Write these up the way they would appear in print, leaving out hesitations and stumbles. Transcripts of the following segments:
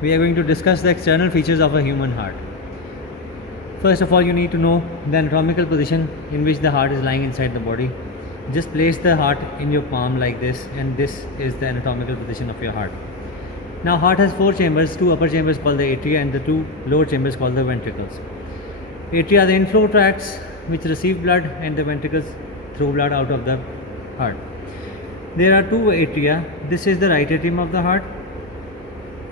we are going to discuss the external features of a human heart. First of all, you need to know the anatomical position in which the heart is lying inside the body. Just place the heart in your palm like this, and this is the anatomical position of your heart. Now, heart has four chambers, two upper chambers called the atria and the two lower chambers called the ventricles. Atria are the inflow tracts which receive blood, and the ventricles throw blood out of the heart. There are two atria. This is the right atrium of the heart,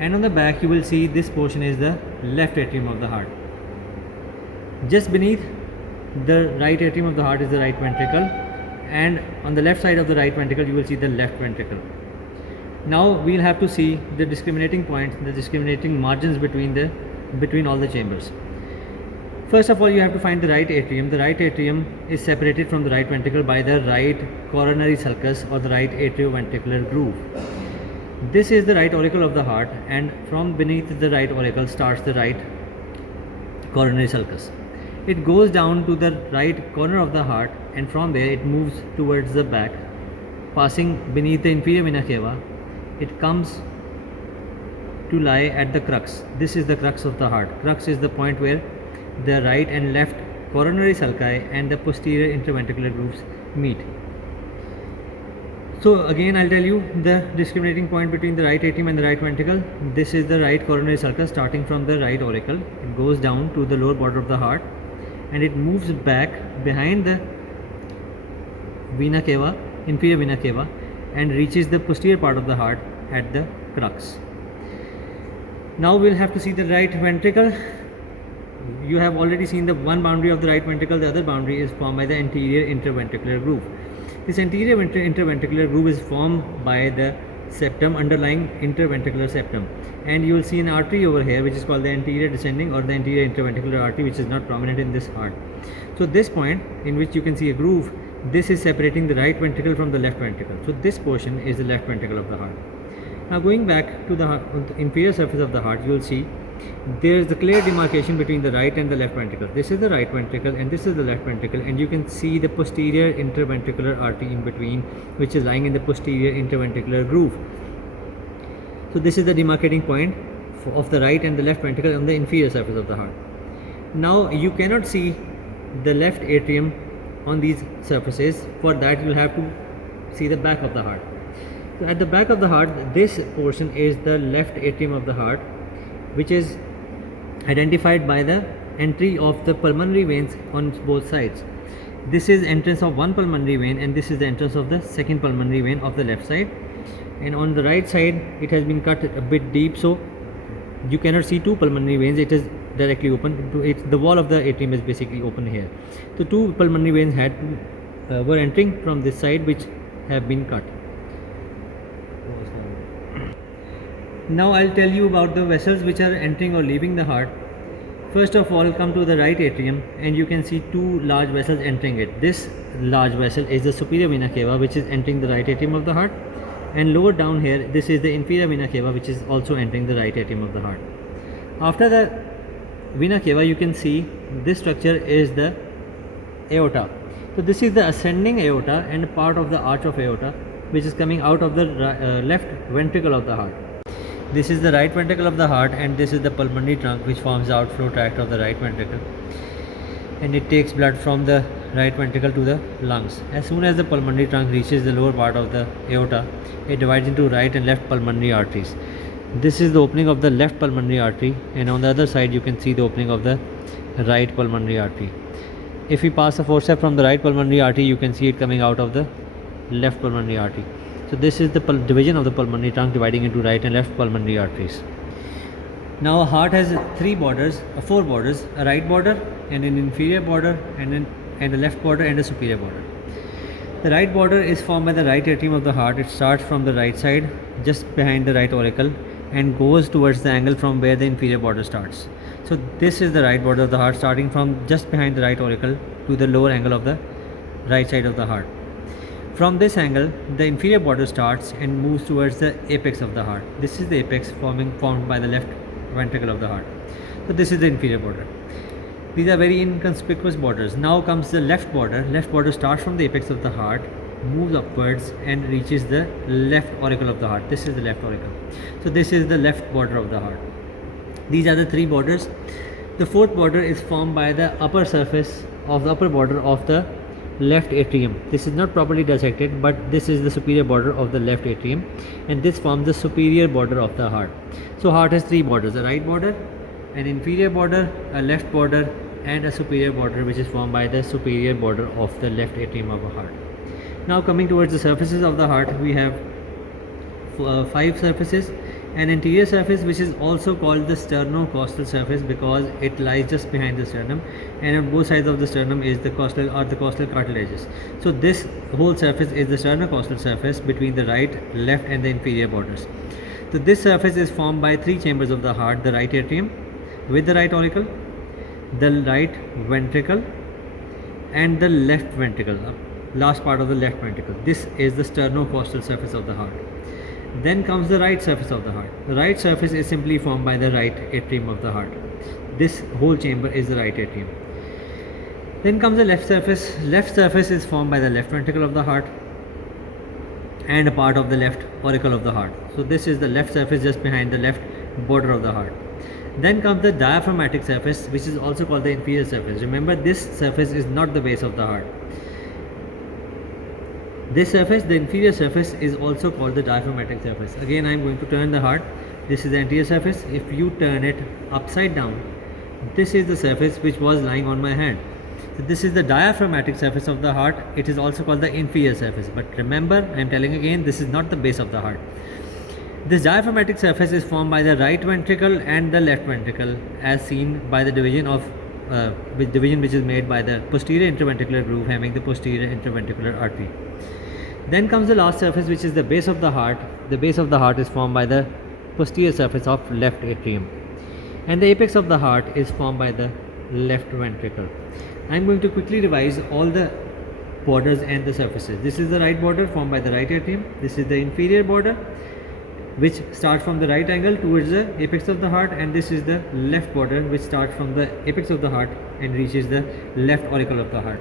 and on the back you will see this portion is the left atrium of the heart. Just beneath the right atrium of the heart is the right ventricle, and on the left side of the right ventricle you will see the left ventricle. Now we will have to see the discriminating points, the discriminating margins between all the chambers. First of all, you have to find the right atrium. The right atrium is separated from the right ventricle by the right coronary sulcus or the right atrioventricular groove. This is the right auricle of the heart, and from beneath the right auricle starts the right coronary sulcus. It goes down to the right corner of the heart, and from there it moves towards the back, passing beneath the inferior vena cava. It comes to lie at the crux. This is the crux of the heart. Crux is the point where the right and left coronary sulci and the posterior interventricular grooves meet. So again, I'll tell you the discriminating point between the right atrium and the right ventricle. This is the right coronary sulcus starting from the right auricle. It goes down to the lower border of the heart, and it moves back behind the vena cava, inferior vena cava, and reaches the posterior part of the heart at the crux. Now we'll have to see the right ventricle. You have already seen the one boundary of the right ventricle. The other boundary is formed by the anterior interventricular groove. This anterior interventricular groove is formed by the septum, underlying interventricular septum, and you will see an artery over here which is called the anterior descending or the anterior interventricular artery, which is not prominent in this heart. So this point in which you can see a groove, this is separating the right ventricle from the left ventricle. So this portion is the left ventricle of the heart. Now going back to the inferior surface of the heart, you will see there is the clear demarcation between the right and the left ventricle. This is the right ventricle and this is the left ventricle, and you can see the posterior interventricular artery in between, which is lying in the posterior interventricular groove. So this is the demarcating point of the right and the left ventricle on the inferior surface of the heart. Now you cannot see the left atrium on these surfaces. For that you will have to see the back of the heart. So at the back of the heart, this portion is the left atrium of the heart, which is identified by the entry of the pulmonary veins on both sides. This is entrance of one pulmonary vein, and this is the entrance of the second pulmonary vein of the left side. And on the right side it has been cut a bit deep, so you cannot see two pulmonary veins. It is directly open to it. The wall of the atrium is basically open here. So two pulmonary veins were entering from this side, which have been cut. Now I'll tell you about the vessels which are entering or leaving the heart. First of all, come to the right atrium, and you can see two large vessels entering it. This large vessel is the superior vena cava, which is entering the right atrium of the heart, and lower down here, this is the inferior vena cava, which is also entering the right atrium of the heart. After the vena cava, you can see this structure is the aorta. So this is the ascending aorta and part of the arch of aorta, which is coming out of the left ventricle of the heart. This is the right ventricle of the heart, and this is the pulmonary trunk, which forms the outflow tract of the right ventricle, and it takes blood from the right ventricle to the lungs. As soon as the pulmonary trunk reaches the lower part of the aorta, it divides into right and left pulmonary arteries. This is the opening of the left pulmonary artery, and on the other side you can see the opening of the right pulmonary artery. If we pass a forceps from the right pulmonary artery, you can see it coming out of the left pulmonary artery. So this is the division of the pulmonary trunk, dividing into right and left pulmonary arteries. Now a heart has four borders: a right border and an inferior border and a left border and a superior border. The right border is formed by the right atrium of the heart. It starts from the right side, just behind the right auricle, and goes towards the angle from where the inferior border starts. So this is the right border of the heart, starting from just behind the right auricle to the lower angle of the right side of the heart. From this angle, the inferior border starts and moves towards the apex of the heart. This is the apex formed by the left ventricle of the heart. So this is the inferior border. These are very inconspicuous borders. Now comes the left border. Left border starts from the apex of the heart moves upwards and reaches the left auricle of the heart. This is the left auricle. So this is the left border of the heart. These are the three borders. The fourth border is formed by the upper surface of the upper border of the left atrium. This is not properly dissected, but this is the superior border of the left atrium, and this forms the superior border of the heart. So heart has three borders: a right border, an inferior border, a left border, and a superior border, which is formed by the superior border of the left atrium of a heart. Now coming towards the surfaces of the heart, we have five surfaces. An anterior surface, which is also called the sternocostal surface because it lies just behind the sternum, and on both sides of the sternum is the costal cartilages. So this whole surface is the sternocostal surface between the right, left, and the inferior borders. So this surface is formed by three chambers of the heart: the right atrium with the right auricle, the right ventricle, and the left ventricle, last part of the left ventricle. This is the sternocostal surface of the heart. Then comes the right surface of the heart. The right surface is simply formed by the right atrium of the heart. This whole chamber is the right atrium. Then comes the left surface. Left surface is formed by the left ventricle of the heart and a part of the left auricle of the heart. So this is the left surface just behind the left border of the heart. Then comes the diaphragmatic surface, which is also called the inferior surface. Remember, this surface is not the base of the heart. This surface, the inferior surface, is also called the diaphragmatic surface. Again, I am going to turn the heart. This is the anterior surface. If you turn it upside down, this is the surface which was lying on my hand. So this is the diaphragmatic surface of the heart. It is also called the inferior surface. But remember, I am telling again, this is not the base of the heart. This diaphragmatic surface is formed by the right ventricle and the left ventricle, as seen by the division which is made by the posterior interventricular groove having the posterior interventricular artery. Then comes the last surface, which is the base of the heart. The base of the heart is formed by the posterior surface of left atrium, and the apex of the heart is formed by the left ventricle. I am going to quickly revise all the borders and the surfaces. This is the right border formed by the right atrium. This is the inferior border, which starts from the right angle towards the apex of the heart, and this is the left border, which starts from the apex of the heart and reaches the left auricle of the heart.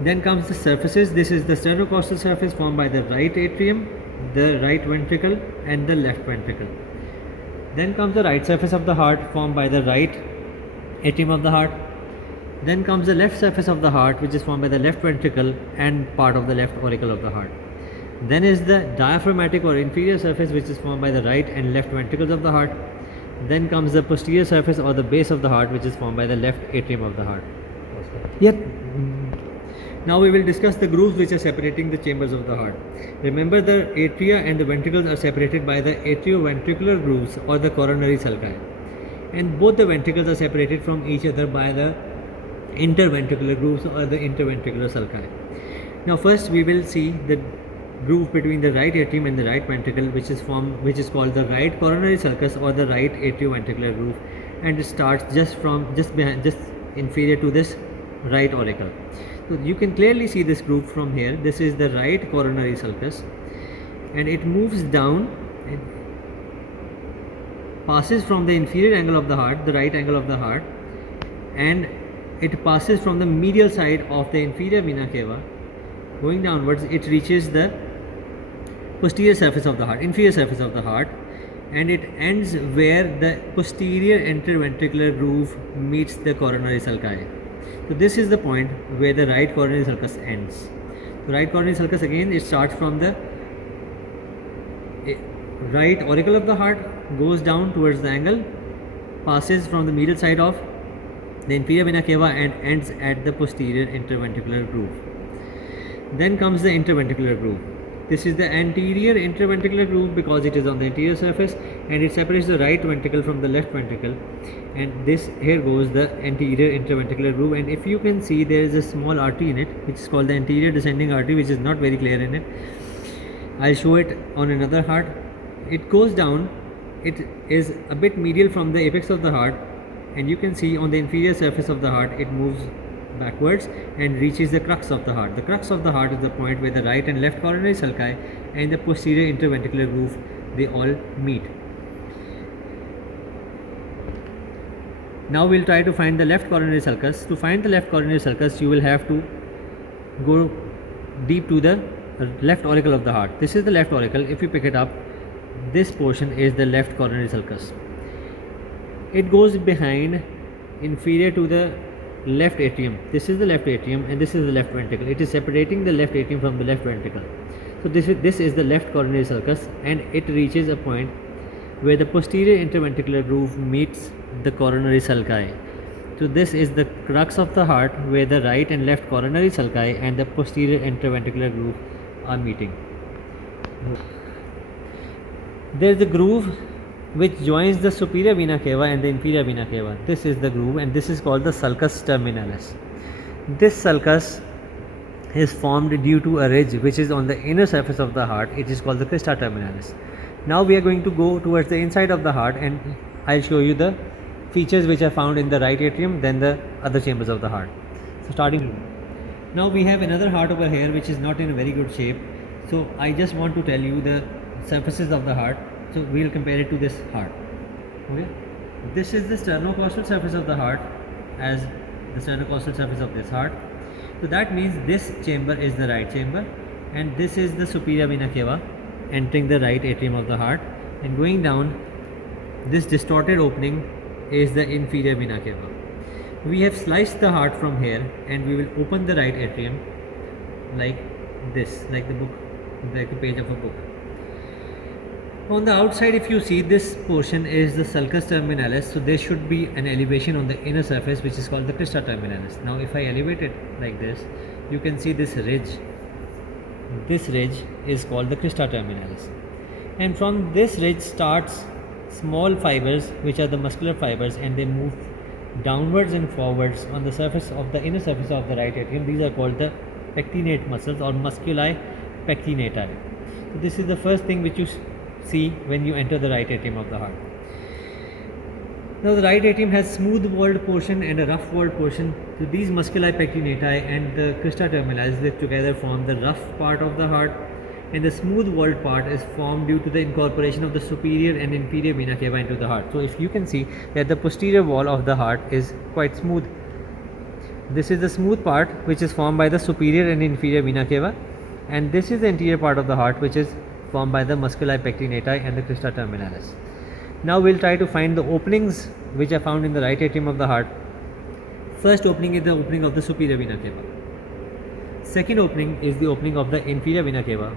Then comes the surfaces. This is the sternocostal surface formed by the right atrium, the right ventricle, and the left ventricle. Then comes the right surface of the heart formed by the right atrium of the heart. Then comes the left surface of the heart, which is formed by the left ventricle and part of the left auricle of the heart. Then is the diaphragmatic or inferior surface, which is formed by the right and left ventricles of the heart. Then comes the posterior surface or the base of the heart, which is formed by the left atrium of the heart. Yep. Now we will discuss the grooves which are separating the chambers of the heart. Remember, the atria and the ventricles are separated by the atrioventricular grooves or the coronary sulci, and both the ventricles are separated from each other by the interventricular grooves or the interventricular sulci. Now first we will see the groove between the right atrium and the right ventricle, which is called the right coronary sulcus or the right atrioventricular groove, and it starts just inferior to this right auricle. So you can clearly see this groove from here. This is the right coronary sulcus, and it moves down. It passes from the inferior angle of the heart, the right angle of the heart, and it passes from the medial side of the inferior vena cava. Going downwards, it reaches the posterior surface of the heart, inferior surface of the heart, and it ends where the posterior interventricular groove meets the coronary sulci. So this is the point where the right coronary sulcus ends. The right coronary sulcus, again, it starts from the right auricle of the heart, goes down towards the angle, passes from the medial side of the inferior vena cava and ends at the posterior interventricular groove. Then comes the interventricular groove. This is the anterior interventricular groove because it is on the anterior surface, and it separates the right ventricle from the left ventricle, and this here goes the anterior interventricular groove. And if you can see, there is a small artery in it which is called the anterior descending artery, which is not very clear in it. I'll show it on another heart. It goes down, it is a bit medial from the apex of the heart, and you can see on the inferior surface of the heart it moves backwards and reaches the crux of the heart. The crux of the heart is the point where the right and left coronary sulci and the posterior interventricular groove, they all meet. Now we'll try to find the left coronary sulcus. To find the left coronary sulcus, you will have to go deep to the left auricle of the heart. This is the left auricle. If you pick it up, this portion is the left coronary sulcus. It goes behind, inferior to the left atrium. This is the left atrium and this is the left ventricle. It is separating the left atrium from the left ventricle. So this is the left coronary sulcus, and it reaches a point where the posterior interventricular groove meets the coronary sulci. So this is the crux of the heart, where the right and left coronary sulci and the posterior interventricular groove are meeting. There is the groove which joins the superior vena cava and the inferior vena cava. This is the groove, and this is called the sulcus terminalis. This sulcus is formed due to a ridge which is on the inner surface of the heart. It is called the crista terminalis. Now we are going to go towards the inside of the heart, and I'll show you the features which are found in the right atrium, then the other chambers of the heart. So starting now, we have another heart over here which is not in a very good shape. So I just want to tell you the surfaces of the heart. So we'll compare it to this heart. Okay, this is the sternocostal surface of the heart as the sternocostal surface of this heart. So that means this chamber is the right chamber, and this is the superior vena cava entering the right atrium of the heart, and going down this distorted opening is the inferior vena cava. We have sliced the heart from here, and we will open the right atrium like this, like the book, like the page of a book. On the outside, if you see, this portion is the sulcus terminalis, so there should be an elevation on the inner surface which is called the crista terminalis. Now if I elevate it like this, you can see this ridge. This ridge is called the crista terminalis, and from this ridge starts small fibers which are the muscular fibers, and they move downwards and forwards on the surface of the inner surface of the right atrium. These are called the pectinate muscles or musculi pectinati. So this is the first thing which you see when you enter the right atrium of the heart. Now the right atrium has smooth walled portion and a rough walled portion. So these musculi pectinati and the crista terminalis, they together form the rough part of the heart, and the smooth walled part is formed due to the incorporation of the superior and inferior vena cava into the heart. So if you can see that the posterior wall of the heart is quite smooth. This is the smooth part which is formed by the superior and inferior vena cava, and this is the anterior part of the heart which is formed by the musculi pectinati and the crista terminalis. Now we'll try to find the openings which are found in the right atrium of the heart. First opening is the opening of the superior vena cava. Second opening is the opening of the inferior vena cava.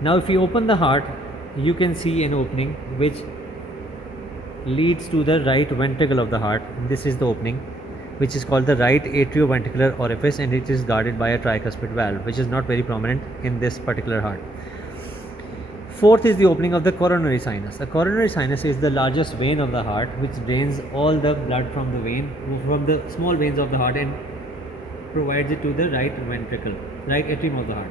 Now if you open the heart, you can see an opening which leads to the right ventricle of the heart. This is the opening which is called the right atrioventricular orifice, and it is guarded by a tricuspid valve which is not very prominent in this particular heart. Fourth is the opening of the coronary sinus. The coronary sinus is the largest vein of the heart which drains all the blood from the vein, from the small veins of the heart, and provides it to the right ventricle, right atrium of the heart.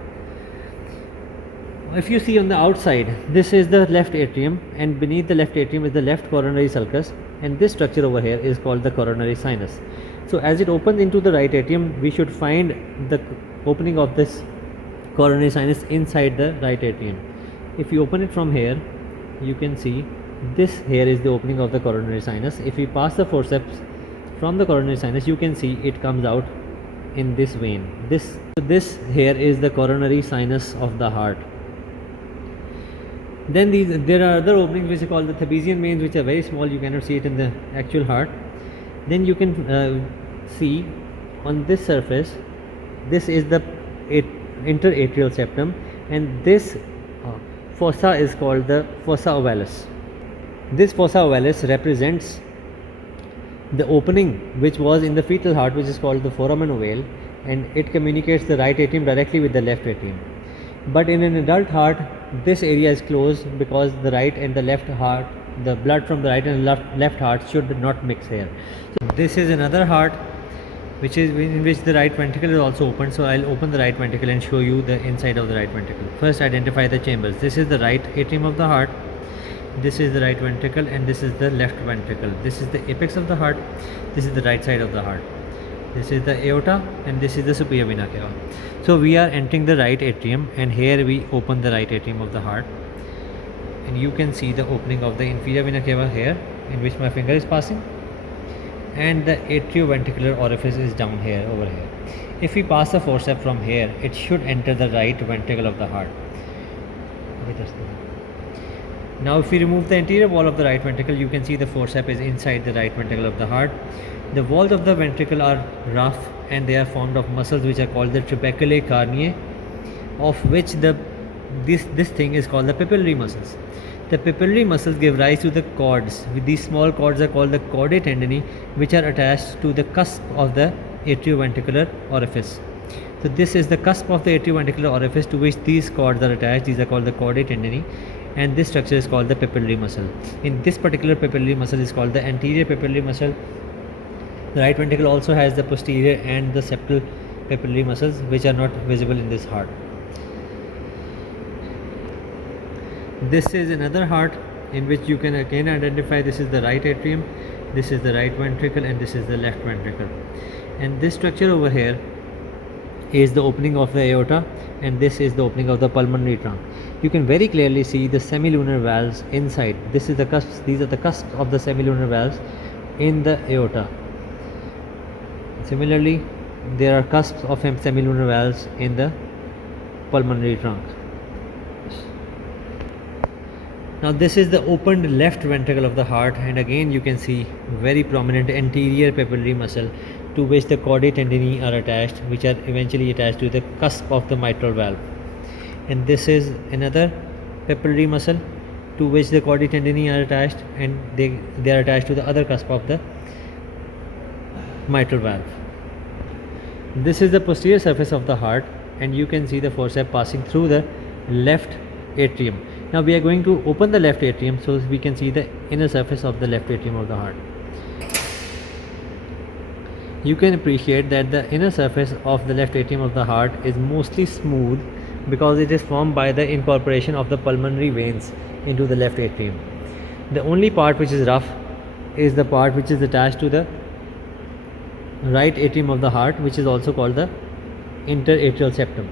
If you see on the outside, this is the left atrium, and beneath the left atrium is the left coronary sulcus, and this structure over here is called the coronary sinus. So as it opens into the right atrium, we should find the opening of this coronary sinus inside the right atrium. If you open it from here, you can see this here is the opening of the coronary sinus. If we pass the forceps from the coronary sinus, you can see it comes out in this vein. This here is the coronary sinus of the heart. Then there are other openings which are called the Thebesian veins, which are very small. You cannot see it in the actual heart. Then you can see on this surface, this is the interatrial septum, and this fossa is called the fossa ovalis. This fossa ovalis represents the opening which was in the fetal heart, which is called the foramen ovale, and it communicates the right atrium directly with the left atrium. But in an adult heart, this area is closed because the right and the left heart, the blood from the right and left heart should not mix here. So this is another heart which is in which the right ventricle is also open. So I'll open the right ventricle and show you the inside of the right ventricle. First identify the chambers. This is the right atrium of the heart, this is the right ventricle, and this is the left ventricle. This is the apex of the heart, this is the right side of the heart. This is the aorta, and this is the superior vena cava. So we are entering the right atrium, and here we open the right atrium of the heart, and you can see the opening of the inferior vena cava here, in which my finger is passing, and the atrioventricular orifice is down here, over here. If we pass the forceps from here, it should enter the right ventricle of the heart. Now if we remove the anterior wall of the right ventricle, you can see the forceps is inside the right ventricle of the heart. The walls of the ventricle are rough and they are formed of muscles which are called the trabeculae carneae, of which this thing is called the papillary muscles. The papillary muscles give rise to the cords. These small cords are called the chordae tendineae, which are attached to the cusp of the atrioventricular orifice. So this is the cusp of the atrioventricular orifice to which these cords are attached. These are called the chordae tendineae, and this structure is called the papillary muscle. In this particular papillary muscle is called the anterior papillary muscle. The right ventricle also has the posterior and the septal papillary muscles, which are not visible in this heart. This is another heart in which you can again identify this is the right atrium, this is the right ventricle, and this is the left ventricle. And this structure over here is the opening of the aorta, and this is the opening of the pulmonary trunk. You can very clearly see the semilunar valves inside. This is the cusps, these are the cusps of the semilunar valves in the aorta. Similarly, there are cusps of semilunar valves in the pulmonary trunk. Now this is the opened left ventricle of the heart, and again you can see very prominent anterior papillary muscle to which the chordae tendineae are attached, which are eventually attached to the cusp of the mitral valve. And this is another papillary muscle to which the chordae tendineae are attached, and they are attached to the other cusp of the mitral valve. This is the posterior surface of the heart, and you can see the forceps passing through the left atrium. Now we are going to open the left atrium so we can see the inner surface of the left atrium of the heart. You can appreciate that the inner surface of the left atrium of the heart is mostly smooth because it is formed by the incorporation of the pulmonary veins into the left atrium. The only part which is rough is the part which is attached to the right atrium of the heart, which is also called the interatrial septum.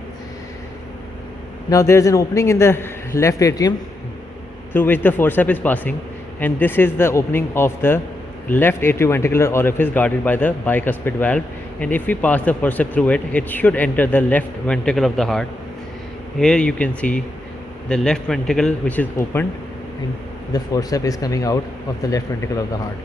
Now there is an opening in the left atrium through which the forceps is passing, and this is the opening of the left atrioventricular orifice guarded by the bicuspid valve, and if we pass the forceps through it, it should enter the left ventricle of the heart. Here you can see the left ventricle which is opened, and the forceps is coming out of the left ventricle of the heart.